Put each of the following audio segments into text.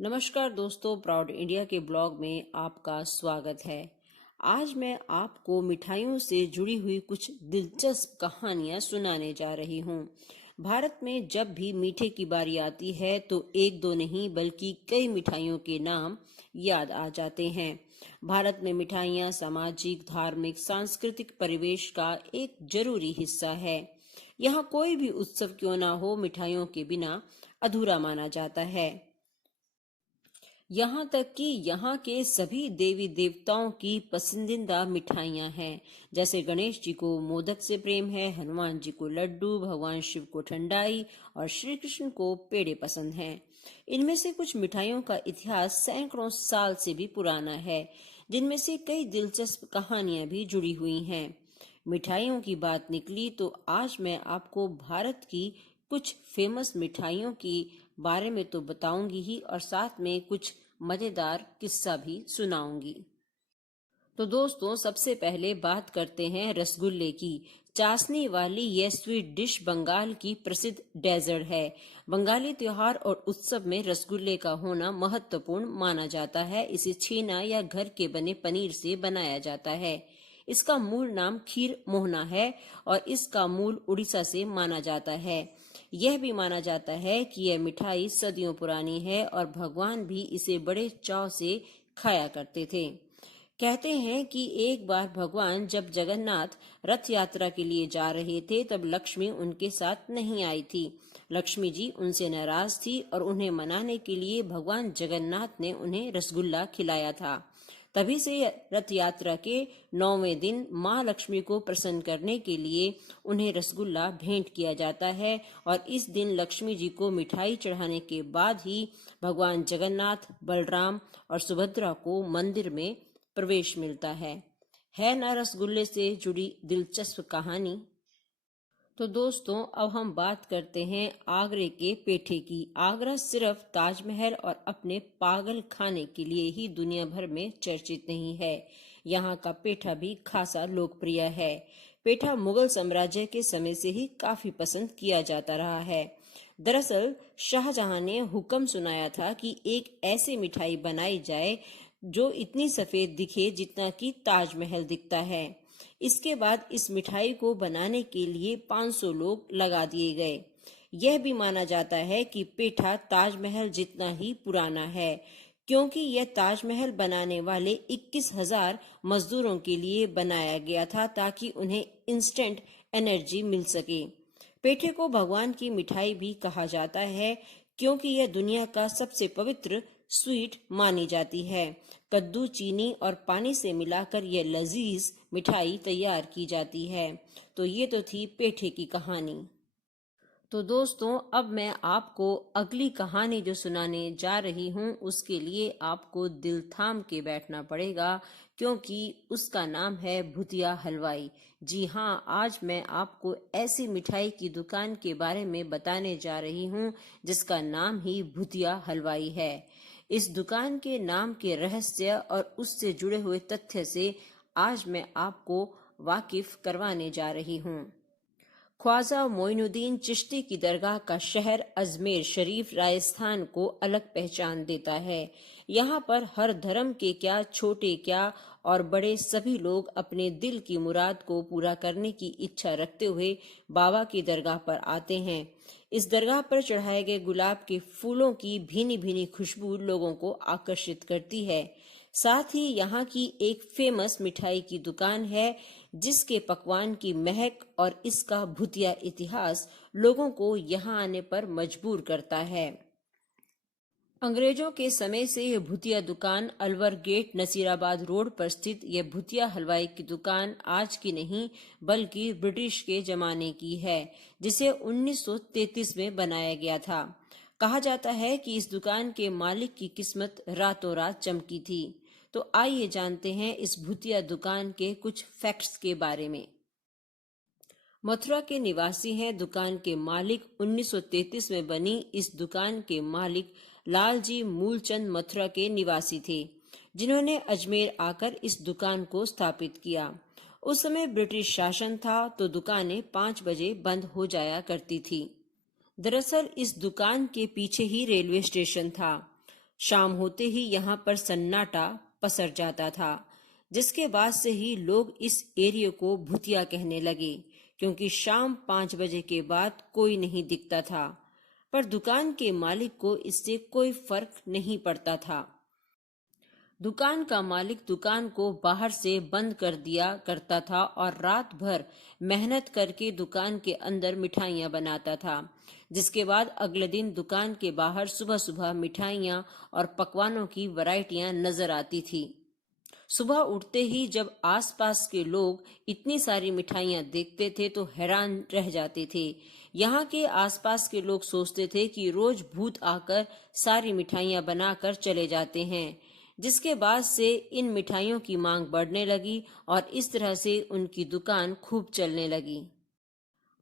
नमस्कार दोस्तों, proud India के ब्लॉग में आपका स्वागत है। आज मैं आपको मिठाइयों से जुड़ी हुई कुछ दिलचस्प कहानियां सुनाने जा रही हूं। भारत में जब भी मीठे की बारी आती है तो एक दो नहीं बल्कि कई मिठाइयों के नाम याद आ जाते हैं। भारत में मिठाइयां सामाजिक, धार्मिक, सांस्कृतिक परिवेश का एक जरूरी हिस्सा है। यहाँ कोई भी उत्सव क्यों ना हो, मिठाइयों के बिना अधूरा माना जाता है। यहाँ तक कि यहाँ के सभी देवी देवताओं की पसंदीदा मिठाइयाँ हैं। जैसे गणेश जी को मोदक से प्रेम है, हनुमान जी को लड्डू, भगवान शिव को ठंडाई और श्री कृष्ण को पेड़े पसंद हैं। इनमें से कुछ मिठाइयों का इतिहास सैकड़ों साल से भी पुराना है, जिनमें से कई दिलचस्प कहानियां भी जुड़ी हुई हैं। मिठाइयों की बात निकली तो आज मैं आपको भारत की कुछ फेमस मिठाइयों के बारे में तो बताऊंगी ही, और साथ में कुछ मजेदार किस्सा भी सुनाऊंगी। तो दोस्तों, सबसे पहले बात करते हैं रसगुल्ले की। चाशनी वाली यह स्वीट डिश बंगाल की प्रसिद्ध डेजर्ट है। बंगाली त्योहार और उत्सव में रसगुल्ले का होना महत्वपूर्ण माना जाता है। इसे छेना या घर के बने पनीर से बनाया जाता है। इसका मूल नाम खीर मोहना है और इसका मूल उड़ीसा से माना जाता है। यह भी माना जाता है कि यह मिठाई सदियों पुरानी है और भगवान भी इसे बड़े चाव से खाया करते थे। कहते हैं कि एक बार भगवान जब जगन्नाथ रथ यात्रा के लिए जा रहे थे तब लक्ष्मी उनके साथ नहीं आई थी। लक्ष्मी जी उनसे नाराज थी और उन्हें मनाने के लिए भगवान जगन्नाथ ने उन्हें रसगुल्ला खिलाया था। तभी से रथ यात्रा के 9वें दिन माँ लक्ष्मी को प्रसन्न करने के लिए उन्हें रसगुल्ला भेंट किया जाता है और इस दिन लक्ष्मी जी को मिठाई चढ़ाने के बाद ही भगवान जगन्नाथ, बलराम और सुभद्रा को मंदिर में प्रवेश मिलता है ना रसगुल्ले से जुड़ी दिलचस्प कहानी। तो दोस्तों, अब हम बात करते हैं आगरे के पेठे की। आगरा सिर्फ ताजमहल और अपने पागल खाने के लिए ही दुनिया भर में चर्चित नहीं है, यहाँ का पेठा भी खासा लोकप्रिय है। पेठा मुगल साम्राज्य के समय से ही काफी पसंद किया जाता रहा है। दरअसल शाहजहां ने हुक्म सुनाया था कि एक ऐसी मिठाई बनाई जाए जो इतनी सफेद दिखे जितना कि ताजमहल दिखता है। इसके बाद इस मिठाई को बनाने के लिए 500 लोग लगा दिए गए। यह भी माना जाता है कि पेठा ताजमहल जितना ही पुराना है, क्योंकि यह ताजमहल बनाने वाले 21,000 मजदूरों के लिए बनाया गया था ताकि उन्हें इंस्टेंट एनर्जी मिल सके। पेठे को भगवान की मिठाई भी कहा जाता है, क्योंकि यह दुनिया का सबसे पवित्र स्वीट मानी जाती है। कद्दू, चीनी और पानी से मिलाकर यह लजीज मिठाई तैयार की जाती है। तो ये तो थी पेठे की कहानी। तो दोस्तों, अब मैं आपको अगली कहानी जो सुनाने जा रही हूँ उसके लिए आपको दिल थाम के बैठना पड़ेगा, क्योंकि उसका नाम है भुतिया हलवाई। जी हाँ, आज मैं आपको ऐसी मिठाई की दुकान के बारे में बताने जा रही हूँ जिसका नाम ही भुतिया हलवाई है। इस दुकान के नाम के रहस्य और उससे जुड़े हुए तथ्य से आज मैं आपको वाकिफ करवाने जा रही हूँ। ख्वाजा मोइनुद्दीन चिश्ती की दरगाह का शहर अजमेर शरीफ राजस्थान को अलग पहचान देता है। यहाँ पर हर धर्म के क्या, छोटे क्या और बड़े सभी लोग अपने दिल की मुराद को पूरा करने की इच्छा रखते हुए बाबा की दरगाह पर आते हैं। इस दरगाह पर चढ़ाए गए गुलाब के फूलों की भीनी भीनी खुशबू लोगों को आकर्षित करती है। साथ ही यहाँ की एक फेमस मिठाई की दुकान है जिसके पकवान की महक और इसका भुतिया इतिहास लोगों को यहाँ आने पर मजबूर करता है। अंग्रेजों के समय से यह भुतिया दुकान अलवर गेट नसीराबाद रोड पर स्थित यह भुतिया हलवाई की दुकान आज की नहीं बल्कि ब्रिटिश के जमाने की है, जिसे 1933 में बनाया गया था। कहा जाता है कि इस दुकान के मालिक की किस्मत रातों रात चमकी थी। तो आइए जानते हैं इस भुतिया दुकान के कुछ फैक्ट्स के बारे में। मथुरा के निवासी हैं दुकान के मालिक। 1933 में बनी इस दुकान के मालिक लालजी मूलचंद मथुरा के निवासी थे, जिन्होंने अजमेर आकर इस दुकान को स्थापित किया। उस समय ब्रिटिश शासन था तो दुकानें 5 बजे बंद हो जाया करती थी। दरअसल इस दुकान के पीछे ही रेलवे स्टेशन था। शाम होते ही यहाँ पर सन्नाटा पसर जाता था, जिसके बाद से ही लोग इस एरिया को भूतिया कहने लगे, क्योंकि शाम 5 बजे के बाद कोई नहीं दिखता था। पर दुकान के मालिक को इससे कोई फर्क नहीं पड़ता था। दुकान का मालिक दुकान को बाहर से बंद कर दिया करता था और रात भर मेहनत करके दुकान के अंदर मिठाइयाँ बनाता था, जिसके बाद अगले दिन दुकान के बाहर सुबह सुबह मिठाइयाँ और पकवानों की वैरायटियाँ नजर आती थी। सुबह उठते ही जब आसपास के लोग इतनी सारी मिठाइयाँ देखते थे तो हैरान रह जाते थे। यहाँ के आसपास के लोग सोचते थे कि रोज भूत आकर सारी मिठाइयाँ बनाकर चले जाते हैं, जिसके बाद से इन मिठाइयों की मांग बढ़ने लगी और इस तरह से उनकी दुकान खूब चलने लगी।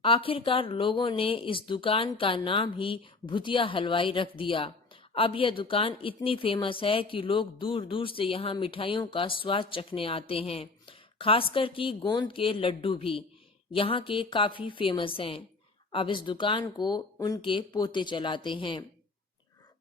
आखिरकार लोगों ने इस दुकान का नाम ही भुतिया हलवाई रख दिया। अब यह दुकान इतनी फेमस है कि लोग दूर दूर से यहाँ मिठाइयों का स्वाद चखने आते हैं। खासकर कि गोंद के लड्डू भी यहाँ के काफी फेमस हैं। अब इस दुकान को उनके पोते चलाते हैं।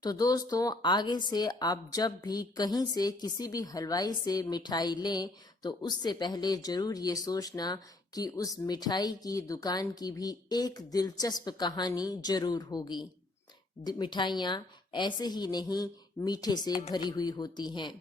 तो दोस्तों, आगे से आप जब भी कहीं से किसी भी हलवाई से मिठाई लें तो उससे पहले जरूर ये सोचना कि उस मिठाई की दुकान की भी एक दिलचस्प कहानी जरूर होगी। मिठाइयाँ ऐसे ही नहीं मीठे से भरी हुई होती हैं।